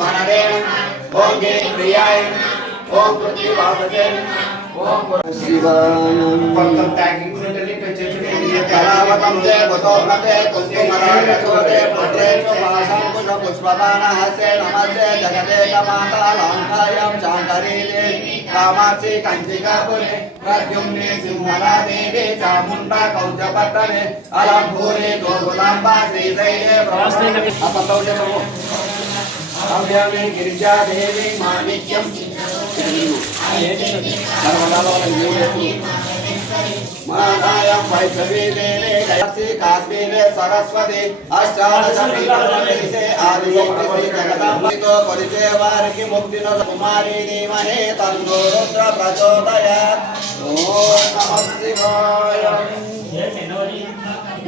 वनरेण ओम गे प्रियाय ओम पृथ्वीवासते ओम शिवाय पंतम टैगिंग सेंटरली पेचेचुने कलावतम से गोतोमते कुसुमराजसोदे पत्रे पाशं पुष्पबाणहस्ते नमस्ते जगते कमाता लांकायं शांकरीले कामाक्षी कंचिकापुरे प्रद्युम्ने सिंहरादेवी चामुंडा कौजपत्तने अलंभूरे गोकुलांबा श्रीशैले ब्रह्मणे अपतौजे नमो अव्यमे गिरिजा देवी माणिक्यं मातायं वैष्णवी देवी गयत्री काश्मीरे सरस्वती अष्टादशपीठे आदिशक्ति जगदम्बितो परिदेवार्की मुक्तिनो कुमारी धीमहि तन्नो रुद्र प्रचोदयात् ॐ नमः शिवाय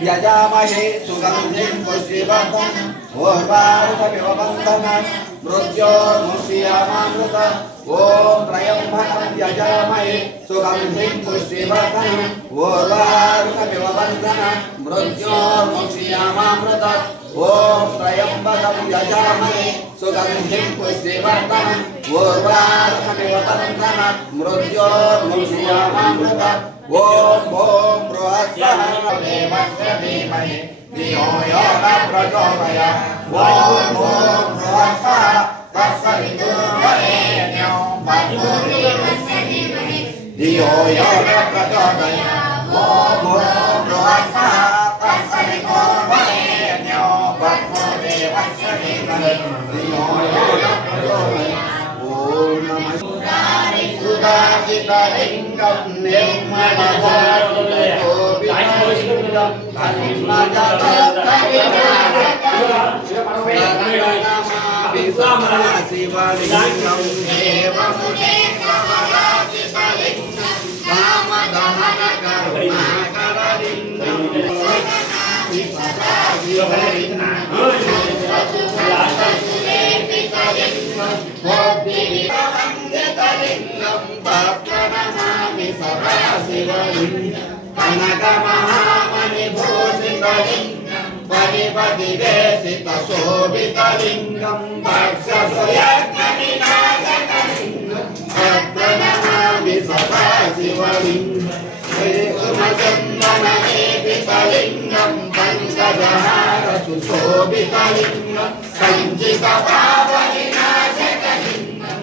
यजामहे सुगन्धिं पुष्टिवर्धनम् ओर्वारुकमिव बन्धनात् मृत्योर्मुक्षीयमामृतम् ॐ त्र्यम्बकं यजामहे सुगन्धिं पुष्टिवर्धनम् ओर्वारुकमिव बन्धनात् मृत्योर्मुक्षीयमामृतम् ॐ त्र्यम्बकं यजामहे सुगन्धिं पुष्टिवर्धनम् ओर्वारुकमिव बन्धनात् मृत्योर्मुक्षीयमामृतम् ॐ बृहस्पतिः देवस्य धीमहि धियो यो न प्रचोदयात् ॐ बृहस्पतिः तत्सवितुर्वरेण्यं भर्गो देवस्य धीमहि धियो यो न प्रचोदयात् ॐ बृहस्पतिः तत्सवितुर्वरेण्यं भर्गो देवस्य धीमहि धियो यो न प्रचोदयात् ॐ नमः सुदाचितलिङ्गं निर्मलभासुतोऽभिषेकं शिवलिङ्गं देवमुदेकवराचितलिङ्गं कामदहनकरुणाकरलिङ्गं प्रणमामि सदा शिवलिङ्गं कनकमहामणिभूषितलिङ्गं परिपतिवेशितशोभितलिङ्गं भक्षसुयज्ञविनाशकलिङ्गं प्रणमामि सदा शिवलिङ्गं श्रीकुमचन्दनलेपितलिङ्गं पङ्कजहारसुशोभितलिङ्गं सञ्चितपापविनाशकलिङ्गं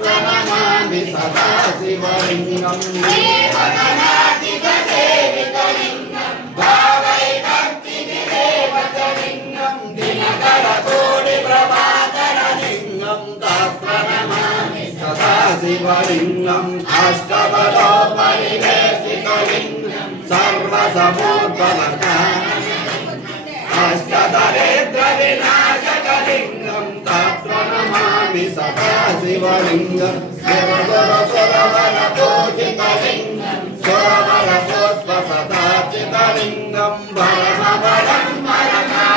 प्रणमामि सदा शिवलिङ्गं देवगणाधिपसेवितलिङ्गं भावैभक्तिविदेवतलिङ्गं दिनकरकोटिप्रभाकरलिङ्गं प्रणमामि सदा शिवलिङ्गं अष्टबलोपरिवेशितलिङ्गं सर्वसमोद्भवकारणं अष्टदरिद्रविनाशकलिङ्गं प्रणमामि सदा शिवलिङ्गं देवगुरुसुरवरपूजितलिङ्गं सुरवरपुष्पसदाचितलिङ्गं परमवरं परमात्मा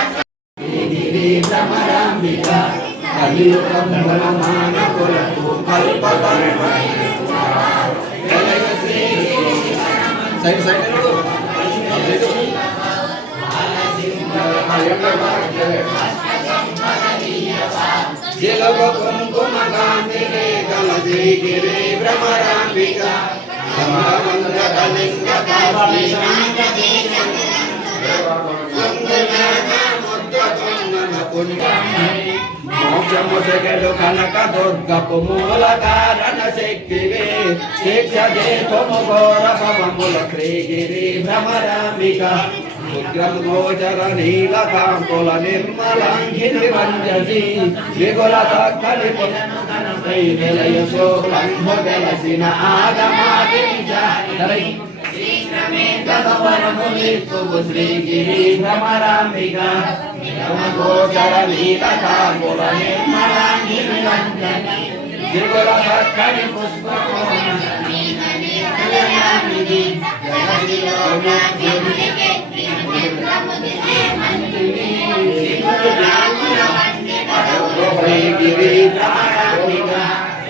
गिरिभ्रमराम्बिका कलियुगं धर्ममानकुलतु कल्पतरुमहि साइड साइड जिलग कुंकुम कांतिले कलसी गिरि भ्रमराम्बिका समवंग कलिंग काशी शांति मोक्षमुसगेलु कनक दुर्गप मूल कारण शक्तिवे शिक्षजे तुमघोर भवमुल श्रीगिरि भ्रमराम्बिका उग्रं गोचर नीलकांकुल निर्मलांघिनि वंजसी विगुलतकलिपुलयसो लंघोगलसिन आगमादिजा श्रीगिरि भ्रमराम्बिका गोचर नीलकांकुल निर्मलांघिनि वंजसी गिरि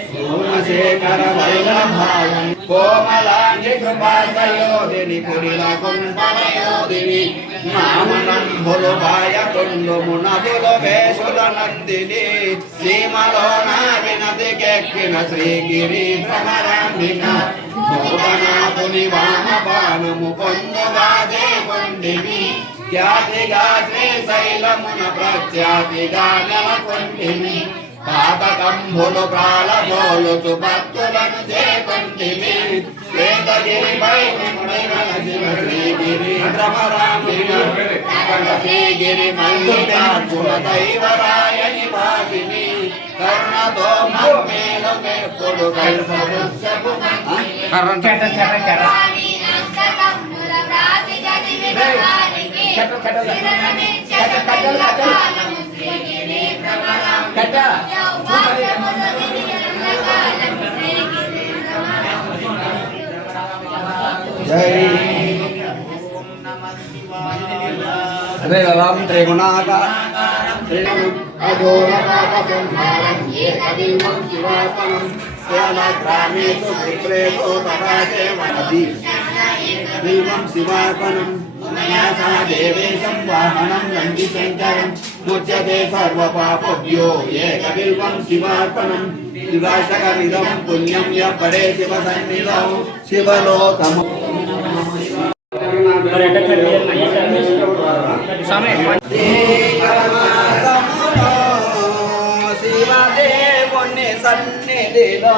सोमशेखर वैरभावं కోమలాంగి కృపాసయోధిని కురిలకుండమయోధిని మామనంబులు బాయకుండు నదులు వేసుల నందిని సీమలోన వినతికెక్కిన శ్రీగిరి భ్రమరాంబిక భూతనాథుని వామబాణము పొందుగా దేకొండివి ఖ్యాతిగా శ్రీశైలమున ప్రఖ్యాతిగా నెలకొండివి పాతకంబులు ప్రాళజోలుచు భక్తులను చేకొంటివి శ్వేతగిరిపై శివ శ్రీగిరి భ్రమరాంబిక శ్రీగిరి మల్లికార్జున దైవరాయని భాగిని కరుణతో మమ్మేలు మెప్పుడు కల్పవృక్షపు శ్రీలం త్రిగుణాకారం అఘోరపాపసంహారం ఏకబింబం శివార్పణం శ్యామగ్రామేషు విప్రేషు తథా దేవనది బింబం శివార్పణం న్యాసా దేవేశం వాహనం నందిశంకరం ముచ్యతే సర్వపాపభ్యో ఏకబిల్వం శివార్పణం శివాశకమిదం పుణ్యం య పడే శివ సన్నిధౌ శివలోకము శివదేవుని సన్నిధిలో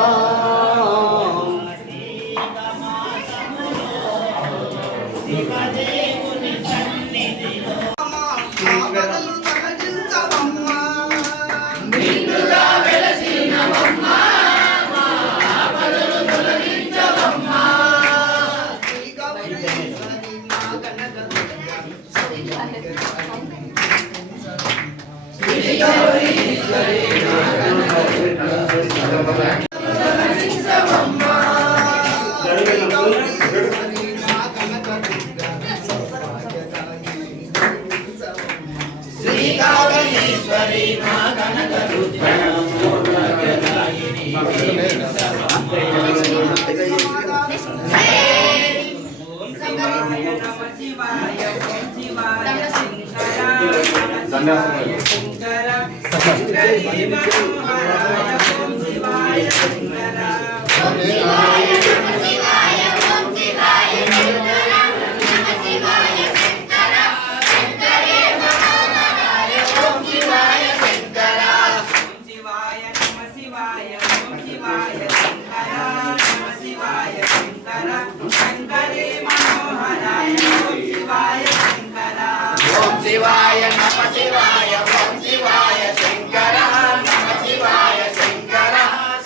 శివాయ నమ శివాయ ఓం శివాయ శంకర నమ శివాయ శంకర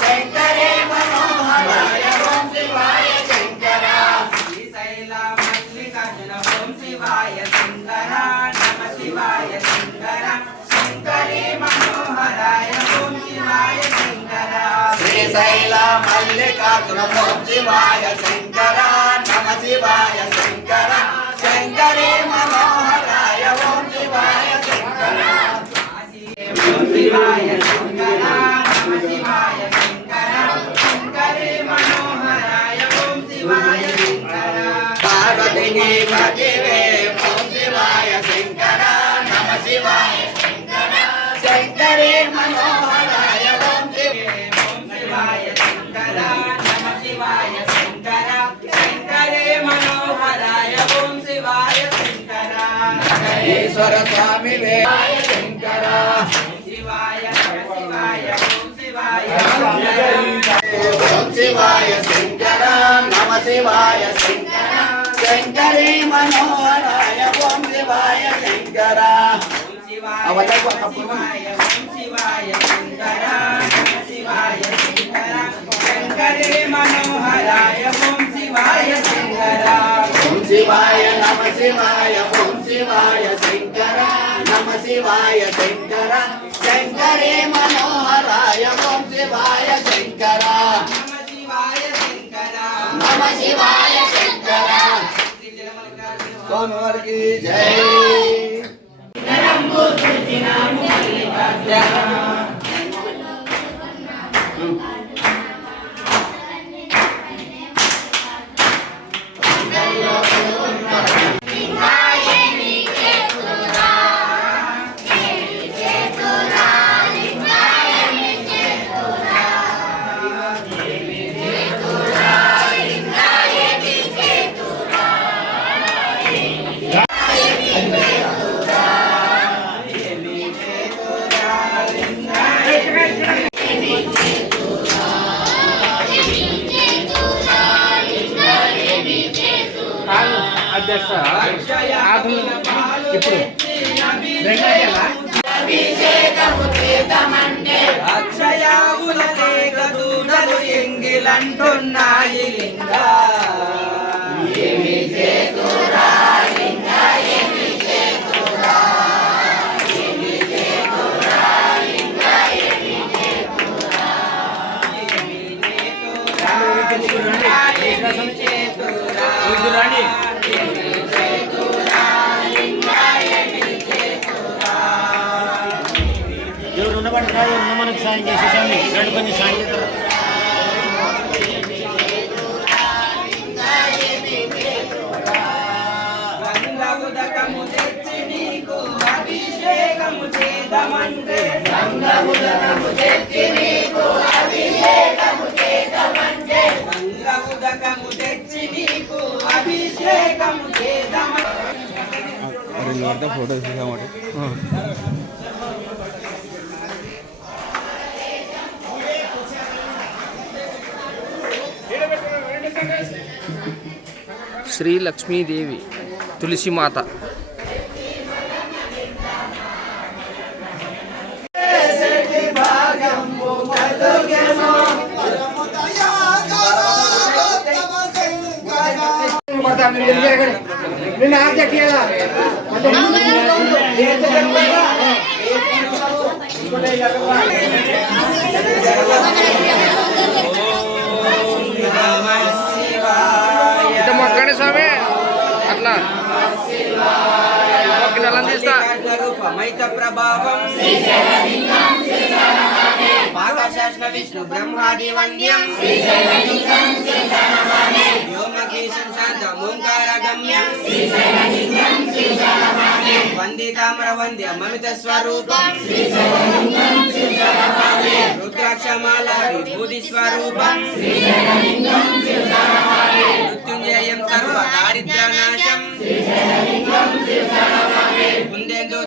శంకరే మనోహరాయ ఓం శివాయ శంకర శ్రీశైల మల్లికార్జున ఓం శివాయ శంకర నమ శివాయ శంకర శంకరే మనోహరాయ ఓం శివాయ శంకర శ్రీశైల మల్లికార్జున ఓం శివాయ శంకర నమ శివాయ శంకర శంకరే మనోహరాయ ఓం శివాయ శంకర ఓం శివాయ శంకర నమ శివాయ శంకర శంకరే మనోహరాయ ఓం శివాయ శంకర పార్వతీకి పతివే ఓం శివాయ శంకర నమ శివాయ శంకర శంకరే మనోహరాయ ఓం శివాయ శంకర నమ శివాయ శంకర శంకరే మనోహరాయ ఓం శివాయ శంకర ఈశ్వర స్వామి వేయ శంకర శివాయ శివాయ ఓం శివాయ ఓం శివాయ శంకర నమ శివాయ శంకర శంకరే మనోహరాయ ఓం శివాయ శంకర శివాయ ఓం శివాయ శంకర నమ శివాయ శంకర శంకరే మనోహరాయ ఓం శివాయ శంకర ఓం శివాయ నమ శివాయ ఓం శివాయ శంకర నమ శివాయ శంకర శంకరే మనోహరాయ ఓం శివాయ శంకర నమ శివాయ శంకర స్వామివారికి జై అక్షయావులనే గదుడలు ఎంగిలంటున్నాయి లింగా ఏమి చేతురా లింగా ఏమి చేతురా ఏమి చేతురా లింగా ఏమి చేతురా ఏమి చేతురా లింగా ఏమి చేతురా మనకు సాయం చేసేసాము రెండు కొంచెం సాయం చేస్తారు గంగముదకము తెచ్చి నీకు అభిషేకము చేద్దామంటే గంగముదకము తెచ్చి నీకు అభిషేకము చేద్దామంటే గంగముదకము తెచ్చి నీకు అభిషేకము చేద్దామంటే ఫోటో తీసామంటే శ్రీ లక్ష్మీదేవి తులసి మాత మొక్కండి స్వామి అట్లా రూపమైత ప్రభావం పాకశాస్త్ర విష్ణు బ్రహ్మాది వంద్యం వ్యోమకేశం శాంతం ఓంకార గమ్యం వందితామ్ర వంద్య మమిత స్వరూపం రుద్రాక్షమాల విభూతి స్వరూపం మృత్యుంజయం సర్వ దారిద్ర్యనాశం ముందెందు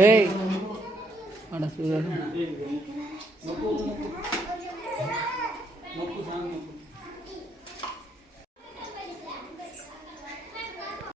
ఏయ్ ఆడ చూడాలి